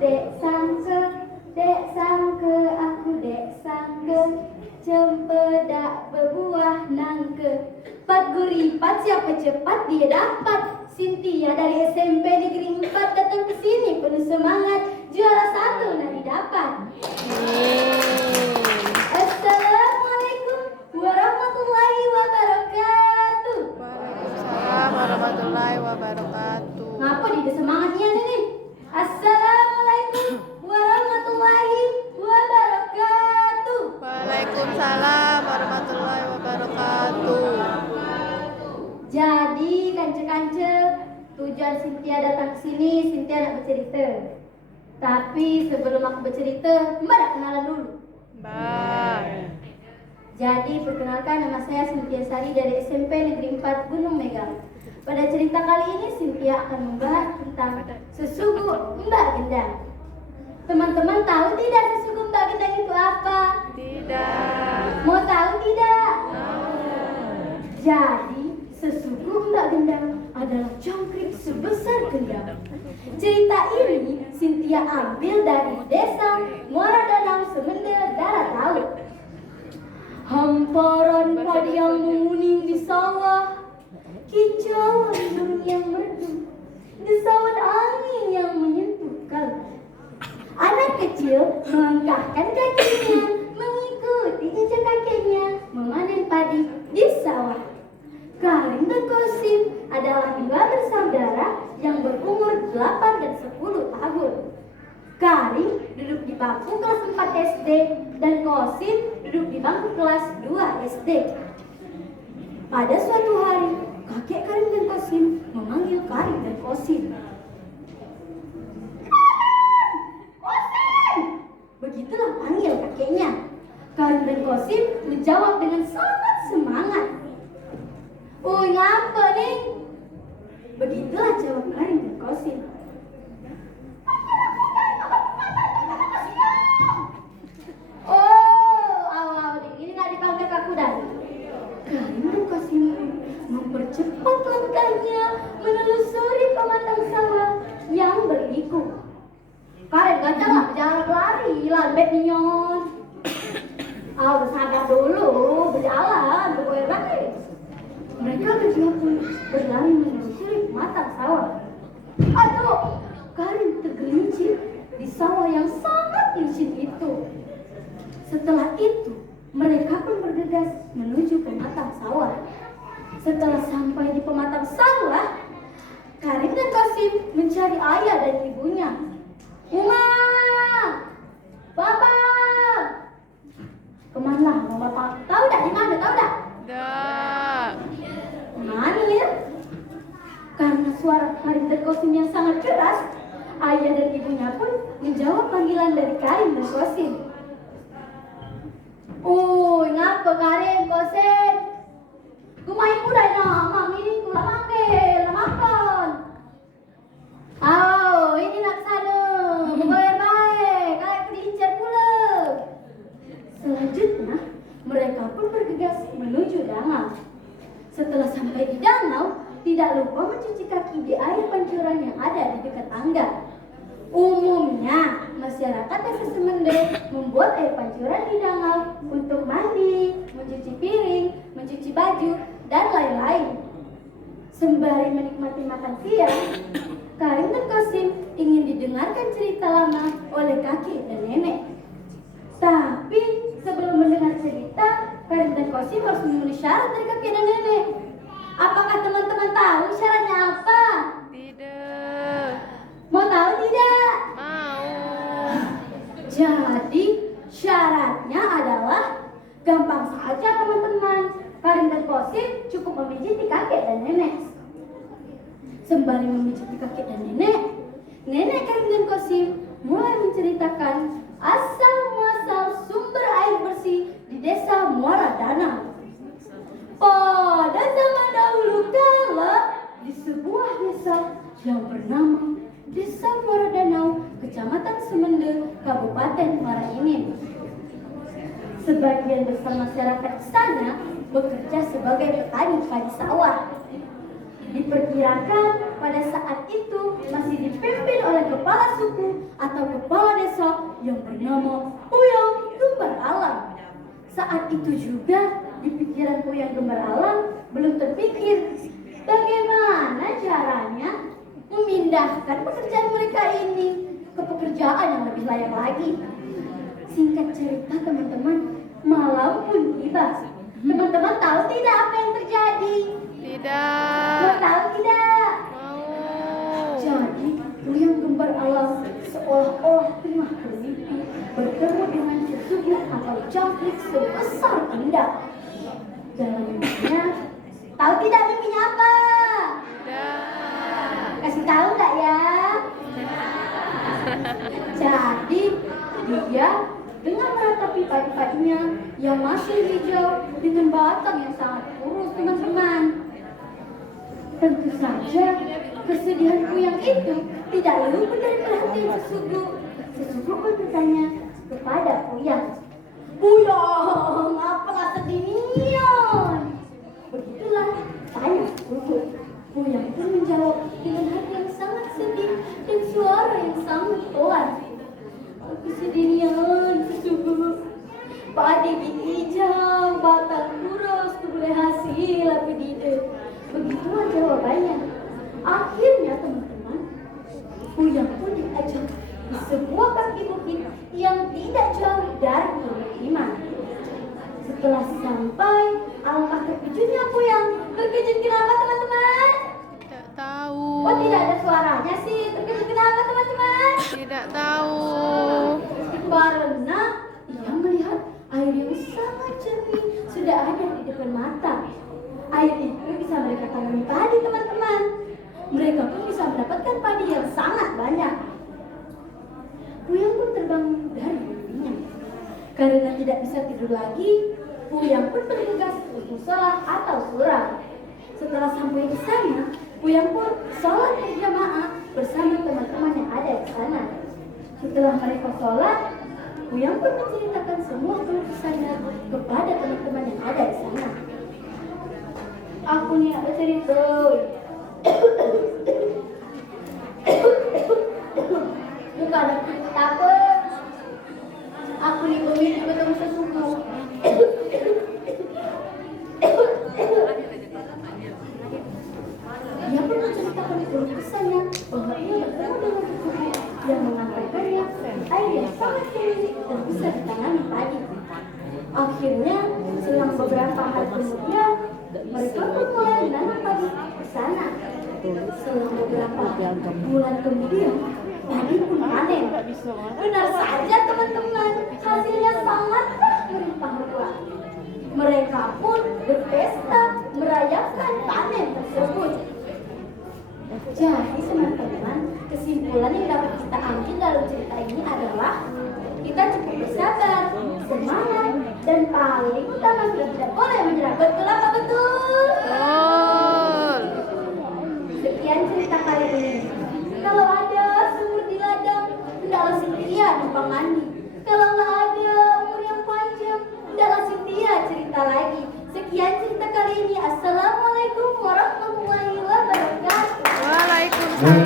dek sangke, aku dek sangke, cempedak berbuah nangke. 4 guri 4 siapa cepat dia dapat. Cynthia dari SMP Negeri 4 datang ke sini penuh semangat, juara 1 nanti dapat. Assalamualaikum warahmatullahi wabarakatuh. Waalaikumsalam warahmatullahi wabarakatuh. Ngapa dia semangatnya nih? Assalamualaikum warahmatullahi wabarakatuh. Waalaikumsalam warahmatullahi wabarakatuh. Jadi kance-kance, tujuan Cynthia datang ke sini, Cynthia nak bercerita. Tapi sebelum aku bercerita, Mbak nak kenalan dulu. Mbak. Jadi perkenalkan, nama saya Cynthia Sari dari SMP Negeri 4 Gunung Mega. Pada cerita kali ini Cynthia akan membahas tentang sesuku Mbak Gendang. Teman-teman tahu tidak sesuku Mbak Gendang itu apa? Tidak. Mau tahu tidak? Mau. Jadi sesuku Mbak Gendang adalah congkrik sebesar gendang. Cerita ini Cynthia ambil dari desa Muara Danau Semende Darat Laut. Hamparan padi yang menguning di sawah, kicauan burung yang merdu, desauan angin yang menyentuh kalbu. Anak kecil melangkahkan kakinya, mengikuti jejak kakeknya memanen padi di sawah. Karim dan Kosim adalah 2 bersaudara yang berumur 8 dan 10 tahun. Karim duduk di bangku kelas 4 SD dan Kosim duduk di bangku kelas 2 SD. Pada suatu hari, kakek Karim dan Kosim memanggil Karim dan Kosim. Kosim! Begitulah panggil kakeknya. Karim dan Kosim menjawab dengan sangat semangat. Uy, ngapa nih? Begitulah jawab Karim dan Kosim. Oh, awal ini nggak dipanggil kaku dah. Karim dan Kosim mempercepat langkahnya menelusuri pematang sawah yang berliku. Karim gacang jangan lari, lambat nyon. Sabar dulu, berjalan, bergoyang. Mereka berdua pun berlari menelusuri pematang sawah. Aduh, Karim tergelincir di sawah yang sangat licin itu. Setelah itu, mereka pun bergegas menuju pematang sawah. Setelah sampai di pematang sawah, Karim dan Kosim mencari ayah dan ibunya. Uma, Papa, kemana Mama? Tahu tak di mana? Tahu tak? Tidak. Mana ya? Karena suara Karim dan Kosim yang sangat keras, ayah dan ibunya pun menjawab panggilan dari Karim dan Kosim. Ngapa Karim, Kosim? Kumain udah nama ini kurang manggil, makan. Ini nak sana, bayar baik, kayak diincar pula. Selanjutnya, mereka pun bergegas menuju danau. Setelah sampai di danau, tidak lupa mencuci kaki di air pancuran yang ada di dekat tangga. Umumnya, masyarakat desa Semende membuat air pancuran di danau untuk mandi, mencuci piring, mencuci baju, dan lain-lain. Sembari menikmati makan siang, Karim dan Kosim ingin didengarkan cerita lama oleh kakek dan nenek. Tapi sebelum mendengar cerita, Karim dan Kosim harus memenuhi syarat dari kakek dan nenek. Apakah teman-teman tahu syaratnya apa? Tidak. Mau tahu tidak? Mau. Jadi syaratnya adalah gampang saja teman-teman. Karim dan Kosim cukup memijiti kakek dan nenek. Sembari memijiti kakek dan nenek Karim dan Kosim mulai menceritakan asal-muasal sumber air bersih di desa Muara Danau. Pada zaman dahulu kala, di sebuah desa yang bernama Desa Muara Danau, Kecamatan Semende, Kabupaten Muara Enim. Sebagian besar masyarakat di sana bekerja sebagai petani padi sawah. Diperkirakan pada saat itu masih dipimpin oleh kepala suku atau kepala desa yang bernama Puyang Gembar Alam. Saat itu juga di pikiran Puyang Gembar Alam belum terpikir bagaimana caranya memindahkan pekerjaan mereka ini ke pekerjaan yang lebih layak lagi. Singkat cerita teman-teman, malam pun tiba. Teman-teman tahu tidak apa yang terjadi? Tidak. Tahu tidak? Mau. Jadi Puyang Gembar Alam seolah-olah tengah bermimpi bertemu dengan sesuatu atau jangkrik sebesar tindak. Dalam mimpinya, tahu tidak mimpinya apa? Tidak. Kasih tahu nggak ya? Jadi dia dengan meratapi padi-padinya yang masih hijau dengan batang yang sangat kurus teman-teman. Tentu saja kesedihan Puyang itu tidak luput dari perhatian sesuku. Sesuku pun bertanya kepada Puyang, "Puyang, apalah sedihnya?" Begitulah tanya sesuku. Puyang pun menjawab dengan hati yang sangat sedih dan suara yang sangat pelan. "Kesedihan sesuku, padi hijau, batang kurus, boleh hasil apa tidak?" Begitulah jawabannya. Akhirnya teman-teman, Puyang pun diajak di sebuah kaki bukit yang tidak jauh dari pemukiman. Setelah sampai, alangkah terkejutnya Puyang. Terkejut kenapa teman-teman? Tidak tahu. Oh, tidak ada suaranya sih. Terkejut kenapa teman-teman? Tidak tahu. Karena ia melihat air yang sangat jernih sudah ada di depan mata. Air itu bisa mereka tanami padi teman-teman. Mereka pun bisa mendapatkan padi yang sangat banyak. Puyang pun terbangun dari mimpinya. Karena tidak bisa tidur lagi, Puyang pun bergegas untuk sholat atau surau. Setelah sampai di sana, Puyang pun sholat berjamaah bersama teman-teman yang ada di sana. Setelah mereka sholat, Puyang pun menceritakan semua keluh kesahnya kepada teman-teman yang ada di sana. "Aku nih ada cerita. Bukan ada cerita apa. Aku nih pemilik ketemu sesuku. Dia pun menceritakan keluh kesahnya bahwa ia bertemu dengan sesuku yang mengatakannya air yang sangat sulit dan bisa ditangani padi. Akhirnya, selang beberapa hari kemudian, mereka pun mulai menanam padi di sana. Selang beberapa bulan kemudian, padi pun panen. Benar saja teman-teman, hasilnya sangatlah melimpah ruah. Mereka pun berpesta merayakan panen tersebut. Jadi teman-teman, kesimpulan yang dapat kita ambil dalam cerita ini adalah kita cukup bersabar, semangat, dan paling utama kita tidak boleh menyerah. Betul apa betul? Betul. Sekian cerita kali ini. Kalau ada sumur di ladang, hendaklah setia numpang mandi. Kalau nggak ada umur yang panjang, hendaklah setia cerita lagi. Sekian cerita kali ini. Assalamualaikum warahmatullahi wabarakatuh. Waalaikumsalam.